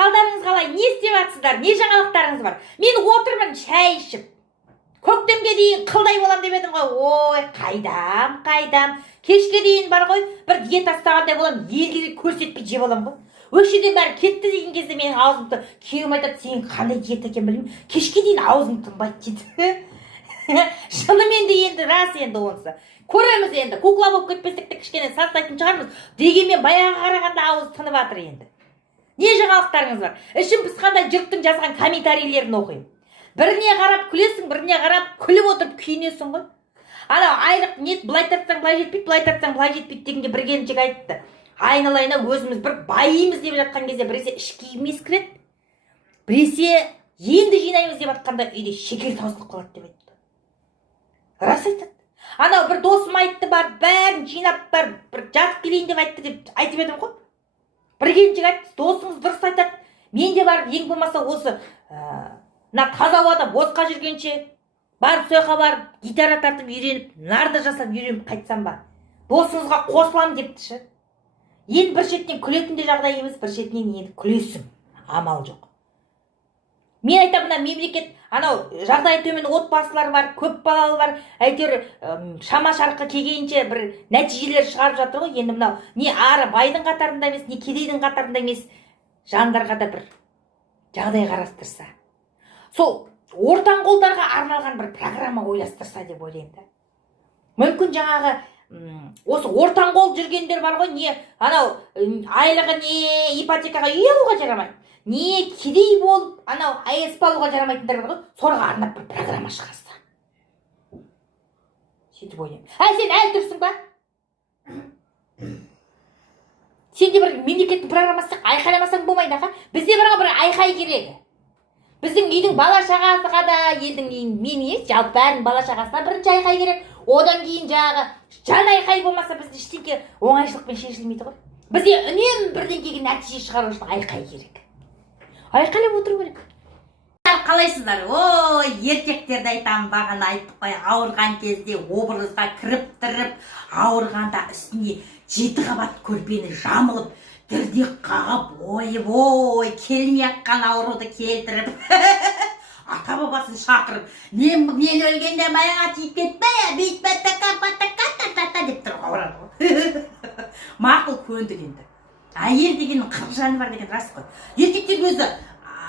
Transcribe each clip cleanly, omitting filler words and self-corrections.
қалдарыңыз қалай? Не істеп жатсыздар? Не жаңалықтарыңыз бар? Мен отырмын шай ішіп. Көктемге дейін қылдай болам деп едім ғой. Ой, қайдам. Кешке дейін бар ғой, бір диета ұстағандай болам, елге көрсетпей жеп алам ғой. Өшеде бәрі кетті деген кезде менің аузымды күйеуім айтады, сен қандай диета екен білмеймін. Кешке дейін аузым тынбайды дейді. Шынымен де енді рас енді онысы. Көреміз енді, кукла болып кетпесек те кішкене састайтын шығармыз. Дегенмен баяғы қарағанда ауыз тынып жатыр енді. Не жаңалықтарыңыз бар? Ішім пысқанда жұрттың жазған комментарийлерін оқимын. Біріне қарап күлесің, біріне қарап күліп отырып күйінесің ғой. Ана айлық нет, былай тартсаң былай жетпейді, былай тартсаң былай жетпейді дегенге бір келіншек айтты. Айналайына өзіміз бір байымыз деп жатқан кезде біресе іш киім ескіреді, біресе енді жинаймыз деп жатқанда үйде шекер таусылып қалады деп айтты. Рас айтады. Анау бір досым айтты, бар бәрін жинап бір жатып келейін деп айтты деп айтып едім ғой. Бір келіншек айтты, досыңыз дұрыс айтады. Мен де барып ең болмаса осы таза ауада босқа жүргенше барып сояққа барып гитара тартып үйреніп, нарды жасап үйреніп қайтсам ба. Досыңызға қосылам депті ше. Енді бір шеттен күлетін де жағдай емес, бір шетінен енді күлесің. Амал жоқ. Мен айтамын, мемлекет анау жағдайы төмен отбасылар бар, көп балалы бар, әйтеуір шама шарқы келгенше бір нәтижелер шығарып жатыр ғой. Енді мынау не ары байдың қатарында емес, не кедейдің қатарында емес жандарға да бір жағдай қарастырса. Сол ортан қолдарға арналған бір программа ойластырса деп ойлаймын. Мүмкін жаңағы осы ортан қол жүргендер бар ғой, не анау айлығы не ипотекаға үй алуға жарамайды, не кедей болып анау АСП алуға жарамайтындар бар ғой, соға арнап бір программа шығарса. Сөйтіп ойлаймын. Сен әлі тұрсың ба? Сен де бір мемлекеттің программасы айқайламасаң болмайды аға. Бізде бір айқай керек. Біздің үйдің бала шағасыға да, елдің мен емес, жалпы бәрін бала шағасына бірінші айқай керек. Одан кейін жаңағы жан айқай болмаса бізде ештеңке оңайшылықпен шешілмейді ғой. Бізде үнемі бірдеңеге нәтиже шығару үшін айқай керек. Айқайлап отыру керек. Қалайсыздар? Ой, ертектерді айтамын, бағана айттық қой, ауырған кезде образға кіріп-тіріп, ауырғанда үстіне 7 қабат көрпені жамылып, дірдек қағып, ой, келмей аққан ауруды келтіріп, ата бабасын шақырып, мен өлгенде маяға тиіп кетпе, бүйтпе, така деп тұрып ауырады. Мақұл көндік енді. Әйел дегеннің 40 жаны бар деген рас қой. Еркектер өзі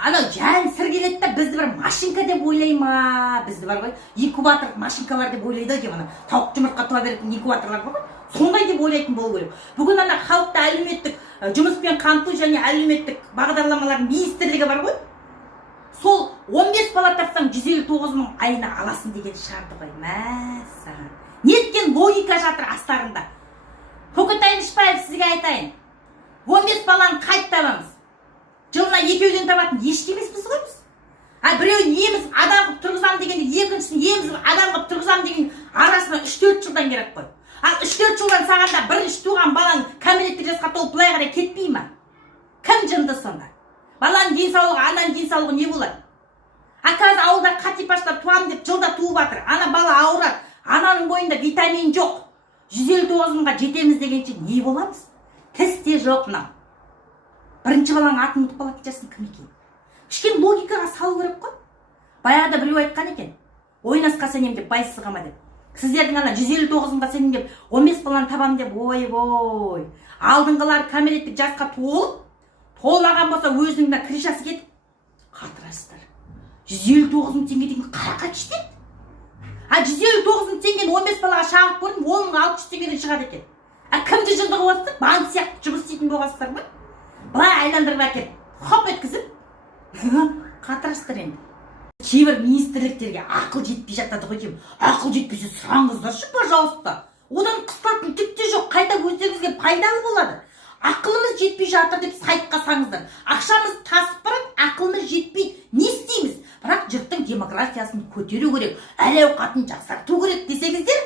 анау жан сыр келеді да, бізді бір машинка деп ойлай ма? Бізді бар ғой, инкубатор машинкалар деп ойлайды деп, тауық жұмыртқа туа беретін инкубаторлар бар ғой. Сондай деп ойлайтын болу керек. Бүгін ана халықты әлеуметтік жұмыспен қамту және әлеуметтік бағдарламалар министрлігі бар ғой. Сол 15 бала тапсаң 159 мың айына аласың деген шарты ғой. Мәссаған. Неткен логика жатыр астарында. Көкетай Ишбаев сізге айтайын. 15 баланы қайт табамыз. Жылына 2-ден табатын ешкі емеспіз ғой біз. Біреуін еміз адам қып тұрғызам дегенде, екіншісін еміз адам қып тұрғызам деген арасына 3-4 жылдан керек қой. Ал 3-4 жылдан сағанда бірінші туған баланың кәмелеттік жасқа толып былай қарай кетпей ма? Кім жынды сонда? Баланың денсаулығы, ананың денсаулығы не болады? Қазір ауылда қатипаштар туам деп жылда туып жатыр. Ана бала ауырады. Ананың бойында витамин жоқ. 159 мыңға жетеміз дегенше не боламыз? Тісте жоқ мынау. Бірінші баланың атын ұмытып қалатын жасын кім екен? Кішкене логикаға салу керек қой. Баяғыда біреу айтқан екен. Ойнасқа сенем деп, байсызға ма деп. Сіздердің ана 159 мыңға сенем деп, 15 баланы табам деп, ой. Алдыңғылар кәмелеттік жасқа толмаған болса өзінің кришасы кетіп қатырасыздар. 159 мың теңге деген қарақат іштен. 159 мың теңгені 15 балаға шағып көрдім, 10 мың 600 теңгеден шығады екен. Кімді жындығы боласыздар? Банк сияқты жұмыс істейтін боласыздар ма? Былай айландырып әкеп, хоп еткізіп, қатырасыздар енді. Кейбір министрліктерге ақыл жетпей жатады ғой деймін. Ақыл жетпесе сұраңыздаршы, пожалуйста. Одан қысқатын түк те жоқ, қайта өздеріңізге пайдалы болады. Ақылымыз жетпей жатыр деп сайтқа саңыздар. Ақшамыз тасып барады, ақылымыз жетпейді. Не істейміз? Бірақ жұрттың демографиясын көтеру керек, әл-ауқатын жақсарту керек десеңіздер,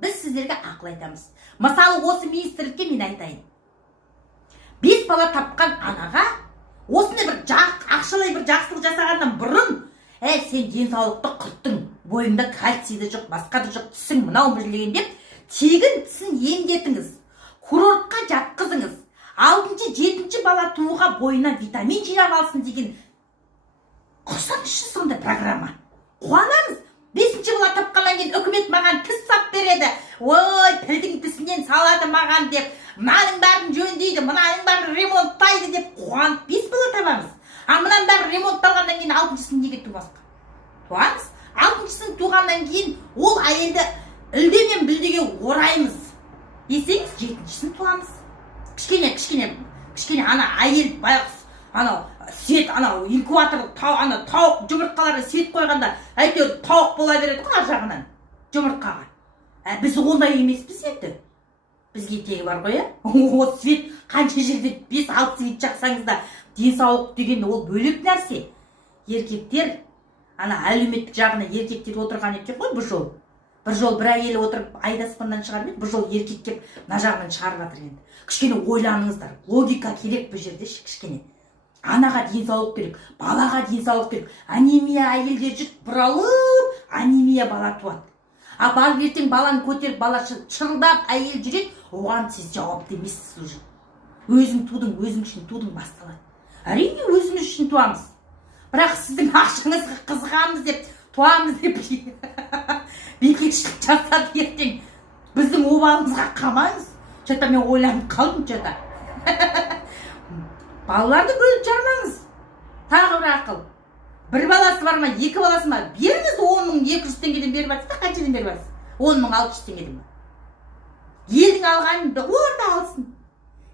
біз сіздерге ақыл айтамыз. Мысалы, осы министрлікке мен айтайын. 5 бала тапқан анаға осындай бір ақшалай бір жақсылық жасағаннан бұрын, сен денсаулықты құрттың, бойыңда кальцийді жоқ, басқа да жоқ, тісің мынау білген деп, тегін тісін емдетіңіз, курортқа жатқызыңыз. 6-7 бесінші бала тууға бойына витамин жинап алсын деген құрсаңызшы сондай программа. Қуанамыз. Бесінші бала тапқаннан кейін үкімет маған тіс сап береді. Ой, пілдің тісінен салады маған деп, мынаның бәрін жөндейді, мынаның бәрін ремонттайды деп қуанып 5 бала табамыз. А мынаның бәрін ремонтталғаннан кейін 6-сын неге туасқа? Туамыз. 6-сын туғаннан кейін ол әйелді үлде мен білдеге ораймыз. Десеңіз 7-сын туамыз. Кішкене ана әйел байғұс, анау свет, анау инкубатор, тауық жұмыртқалары свет қойғанда әйтеуір тауық бола береді ғой ар жағынан жұмыртқаға. Біз ондай емеспіз енді. Бізге тегі бар ғой, о свет қанша жерде 5-6 свет жақсаңыз да денсаулық деген ол бөлек нәрсе. Еркектер, ана әлеуметтік жағына еркектер отырған екен ғой бұл жол. Бір жол бір әйелі отырып айдаспаннан шығарып еді, бір жол еркек кеп мына жағынан шығарып жатыр енді. Кішкене ойланыңыздар, логика керек бұл жерде кішкене. Анаға денсаулық керек, балаға денсаулық керек. Анемия әйелдер жүр, бұралып, анемия бала туады. А барып ертең баланы көтеріп, бала шырылдап әйел жүреді, оған сіз жауапты емессіз уже. Өзің үшін тудың басталады. Әрине өзіміз үшін туамыз. Бірақ сіздің ақшаңызға қызығамыз деп, туамыз деп бекетшілік жасады ертең. Біздің обалымызға қамаңыз. Жата мен ойланып қалдым жата. Балаларды бөліп жармаңыз. Тағы бір ақыл. Бір баласы бар ма, 2 баласы бар. Беріңіз 10.200 теңгеден беріп жатсыз да, қаншадан беріп жатсыз? 10.600 теңгеден ба? Елдің алғанын орда алсын.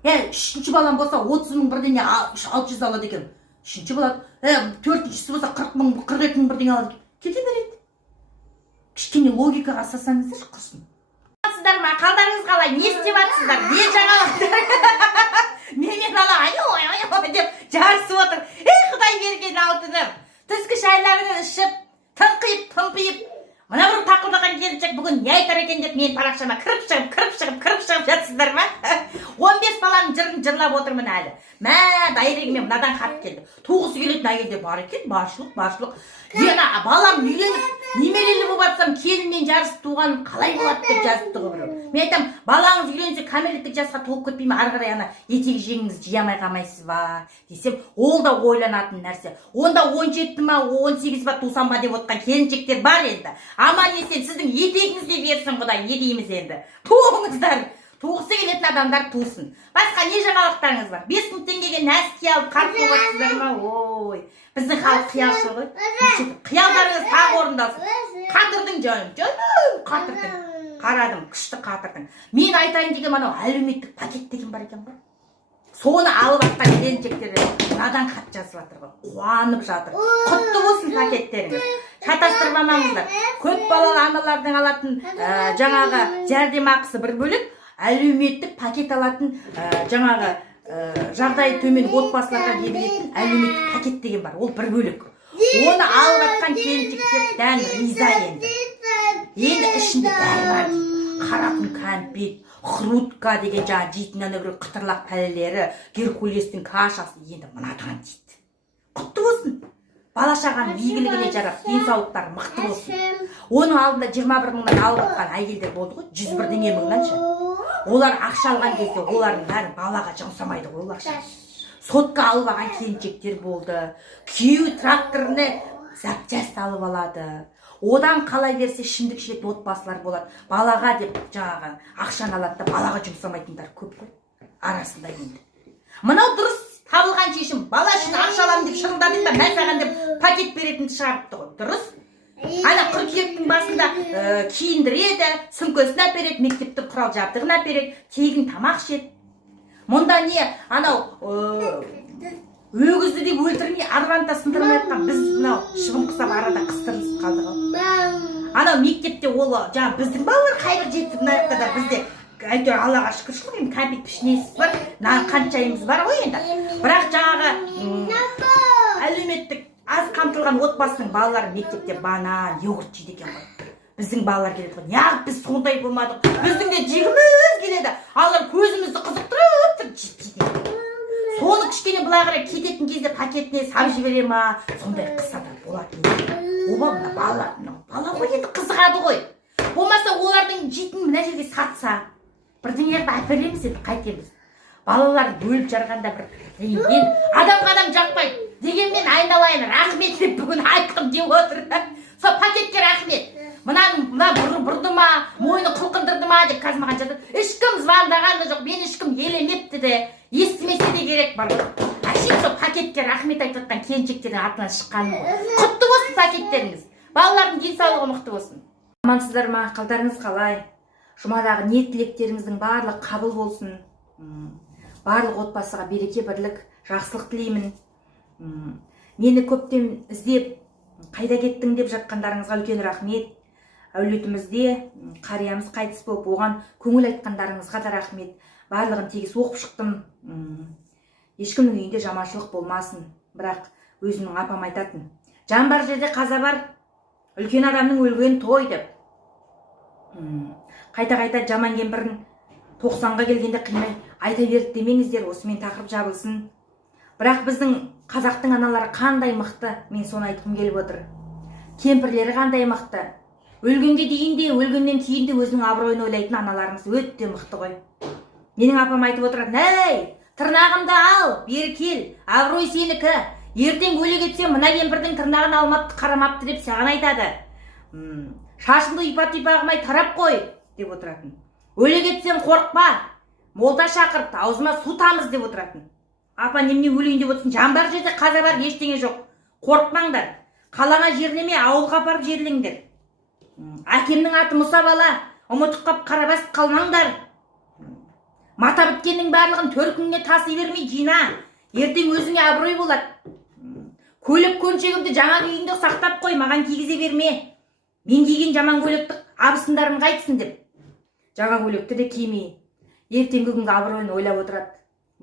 3-ші балам болса 30.000 бірдеңе 600 алады екен. 3-ші бала, 4-шісі болса 40.000, 42.000 бірдеңе алады екен. Кете береді. Кішкене логикаға асасаңыздар құрсын. Қалдарыңыз қалай? Не істеп жатсыздар? Не жаңалықтар? Менен ала ай деп жарысып отыр. Құдай берген алтыным. Түскі шайларыңды ішіп, тымпиып, мына бір тақылдаған келіншек бүгін не айтар екен деп мен парақшама кіріп шығып жатсыздар ма? 15 баланың жырын жырлап отырмын әлі. Мә, дайрегіме мынадан хат келді. Туғысы келетін әйелде бар екен, баршылық. Балам үйленіп, немерелі болып жатсам, келінмен жарысып туғаным қалай болады деп жазыпты ғой біреу. Мен айтам, балаңыз үйленсе кәмелеттік жасқа толып кетпей ме, ары қарай ана етек жеңіңіз жиямай қалмайсыз ба десем, ол да ойланатын нәрсе. Онда 17 ма, 18 ба тусам ба деп отқан келіншектер бар енді. Аман есен сіздің етегіңіз де берсін Құдай, не дейміз енді. Туыңыздар. Туғысы келетін адамдар тусын. Басқа не жаңалықтарыңыз бар? 5.000 теңгеге нәски алып қарт болып жатсыздар ма? Ой, біздің халық қиялшыл ғой. Қиялдарыңыз тағы орындалсын. Қатырдың жаным, қатырдың. Қарадым, күшті қатырдың. Мен айтайын деген анау әлеуметтік пакет деген бар екен ғой. Соны алып атқан келіншектерге мынадан хат жазып жатыр ғой. Қуанып жатыр. Құтты болсын пакеттеріңіз. Шатастырмамаңыздар. Көп балалы аналардың алатын жаңағы жәрдемақысы бір бөлек, әлеуметтік пакет алатын жаңағы жағдайы төмен отбасыларға берілетін әлеуметтік пакет деген бар. Ол бір бөлек. Оны алып атқан келіншектер дән риза енді. Енді ішінде бәрі бар дейді. Қарақұм кәмпит, хрутка деген жаңа жейтін ана бір қытырлақ пәлелері, геркулестің кашасы енді мынадан дейді. Құтты болсын. Бала шағаның игілігіне жарап, денсаулықтары мықты болсын. Оның алдында 21 мыңнан алып атқан әйелдер болды ғой, 101 мыңнанша. Олар ақша алған кезде олардың бәрі балаға жұмсамайды ғой ол ақша. Сотқа алып алған келіншектер болды. Күйеуі тракторны запчасть алып алады. Одан қалай берсе ішімдік ішетін отбасылар болады. Балаға деп жаңағы ақшаны алады да балаға жұмсамайтындар көп қой. Арасында енді. Мынау дұрыс табылған шешім. Бала үшін ақша аламын деп шырылдадың ба, мә саған деп пакет беретінді шығарыпты ғой. Дұрыс? Ана қыркүйектің басында киіндіреді, сөмкесін әпереді, мектептің құрал жабдығын әпереді, тегін тамақ ішеді. Мұнда не анау өгізді деп өлтірмей арбанда сындырмай жатқан біз мынау шыбын құсап арада қыстырылысып қалдық ау. Анау мектепте ол жаңа біздің балалар қайыр жетті мына жақта да бізде әйтеуір Аллаға шүкіршілік енді кәмпит пішінесіз бар, қаншайымыз бар ғой енді. Бірақ жаңағы әлеуметтік аз қамтылған отбасының балалары мектепте банан, йогурт жейді екен ғой. Біздің балалар келеді ғой. Неғып біз сондай болмадық? Біздің де жегіміз келеді. Алар көзімізді қызықтырып тұр жетпейді. Соны кішкене былай қарай кететін кезде пакетіне сап жібере ма? Сондай қысада болады. Оба мына балалар, бала ғой енді қызығады ғой. Болмаса олардың жейтін мына жерге сатса, бірдеңелерді әпереміз енді қайтеміз. балалар бөліп жарғанда бір мен адам жақпайды дегенмен айналайын рахмет деп бүгін айттым деп отыр. Сол пакетке рахмет. Мына бұрды ма, мойны қылқындырды ма деп қазір маған жатыр. Ешкім звондаған да жоқ, мен ешкім елемепті де, естімесе де керек бар. Әшейін сол пакетке рахмет айтып жатқан келіншектердің атынан шыққаным ғой. Құтты болсын пакеттеріңіз. Балалардың денсаулығы мықты болсын. Амансыздар ма? Қалдарыңыз қалай? Жұмадағы ниет тілектеріңіздің барлығы қабыл болсын. Барлық отбасыға береке бірлік, жақсылық тілеймін. Мені көптен іздеп, қайда кеттің деп жатқандарыңызға үлкен рахмет. Әулетімізде қариямыз қайтыс болып, оған көңіл айтқандарыңызға да рахмет. Барлығын тегіс оқып шықтым. Ешкімнің үйінде жаманшылық болмасын. Бірақ өзімнің апам айтатын. Жан бар жерде қаза бар, үлкен адамның өлген той деп. Қайта жаман кемпірін 90-ға келгенде қимай айта берді демеңіздер, осымен тақырып жабылсын. Бірақ біздің қазақтың аналары қандай мықты, мен соны айтқым келіп отыр. Кемпірлері қандай мықты. Өлгенге дейін де, өлгеннен кейін де өзінің абыройын ойлайтын аналарымыз өте мықты ғой. Менің апам айтып отырады, "Әй, тырнағымды ал, бері кел, абырой сенікі. Ертең өле кетсем, мына кемпірдің тырнағын алмапты, қарамапты" деп саған айтады. "Шашыңды ұйпа-түйпағымай тарап қой" деп отыратын. "Өле кетсем қорықпа, молда шақырт, аузыма су тамыз" деп отыратын. Апа немене өлейін деп отырсың? Жан бар жерде қаза бар, ештеңе жоқ. Қорықпаңдар. Қалаңа жерлеме, ауылға апарып жерлеңдер. Әкемнің аты Мұса бала, ұмытып қап қарабас қалмаңдар. Мата біткеннің барлығын төркініне таси бермей жина. Ертең өзіңе абырой болады. Көлік көншегімді жаңа күйінде сақтап қой, маған кигізе берме. Мен киген жаман көйлекті абысындарым қайтсын деп. Жаңа көйлекті де кимей, ертеңгі күнгі абыройын ойлап отырады.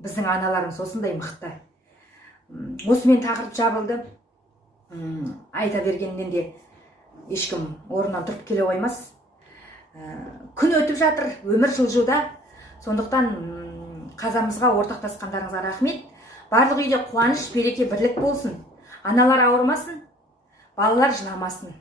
Біздің аналарымыз осындай мықты. Осымен тақырып жабылды. Айта бергеннен де ешкім орнынан тұрып келе қоймас. Күн өтіп жатыр, өмір жылжуда. Сондықтан қазамызға ортақтасқандарыңызға рахмет. Барлық үйде қуаныш, береке, бірлік болсын. Аналар ауырмасын, балалар жыламасын.